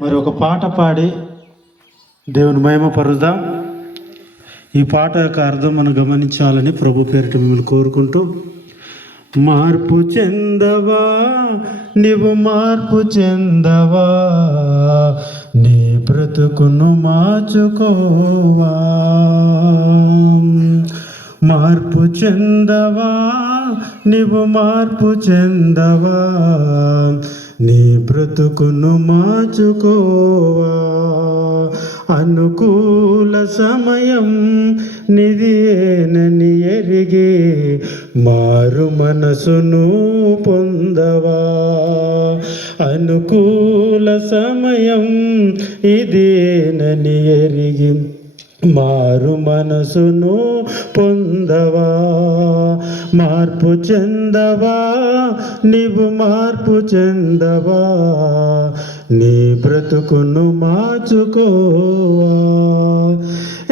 మరి ఒక పాట పాడి దేవుని మహిమపరుద్దాం. ఈ పాట యొక్క అర్థం మనం గమనించాలని ప్రభు పేరిట మిమ్మల్ని కోరుకుంటూ, మార్పు చెందవా నీవు, మార్పు చెందవా, నీ బ్రతుకును మార్చుకోవా. మార్పు చెందవా నీవు, మార్పు చెందవా, నీ బ్రతుకును మార్చుకోవా. అనుకూల సమయం నిదేనని ఎరిగి మారు మనసును పొందవా. అనుకూల సమయం ఇదేనని ఎరిగి మారు మనసును పొందవా. మార్పు చెందవా నీవు, మార్పు చెందవా, నీ బ్రతుకును మార్చుకోవా.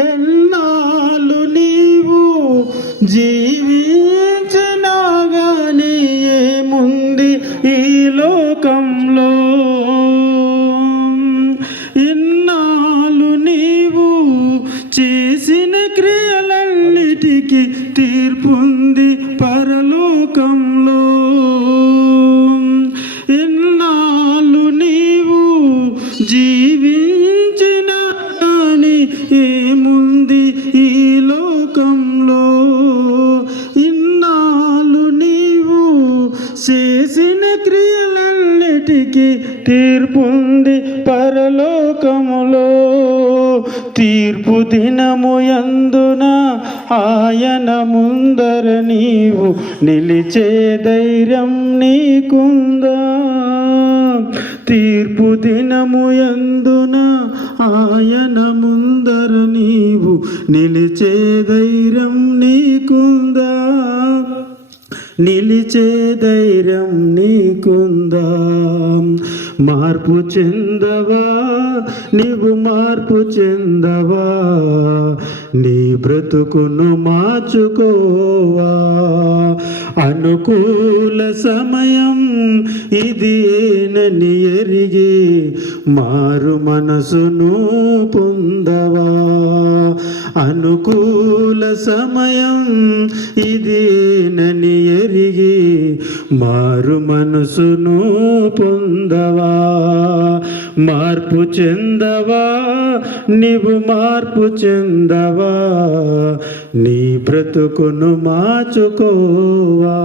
ఎన్నాళ్ళు నీవు జీవించినా గానీ ఏముంది ఈ లోకంలో. ఎన్నాళ్ళు నీవు చేసిన క్రియలన్నిటికీ తీర్పుంది పరలోకంలో. ఎన్నాళ్ళు నీవు జీవించిన కానీ ఏముంది ఈ లోకంలో. ఇన్నాళ్ళు నీవు చేసిన క్రియలన్నిటికీ తీర్పుంది పరలోకములో. తీర్పు దినము యందున ఆయన ముందర నీవు నిలిచే ధైర్యం నీకుందా. తీర్పు దినము యందున ఆయన ముందర నీవు నిలిచే ధైర్యం నీకుందా. నిలిచే ధైర్యం నీకుందా. మార్పు చెందవా నీవు, మార్పు చెందవా, నీ బ్రతుకును మార్చుకోవా. అనుకూల సమయం ఇది ఏనని ఎరిగి మారు మనసును పొందవా. అనుకూల సమయం ఇది ఏనని ఎరిగి మారు మనసును పొందవా. మార్పు చెందవా నీవు, మార్పు చెందవా, నీ బ్రతుకును మార్చుకోవా.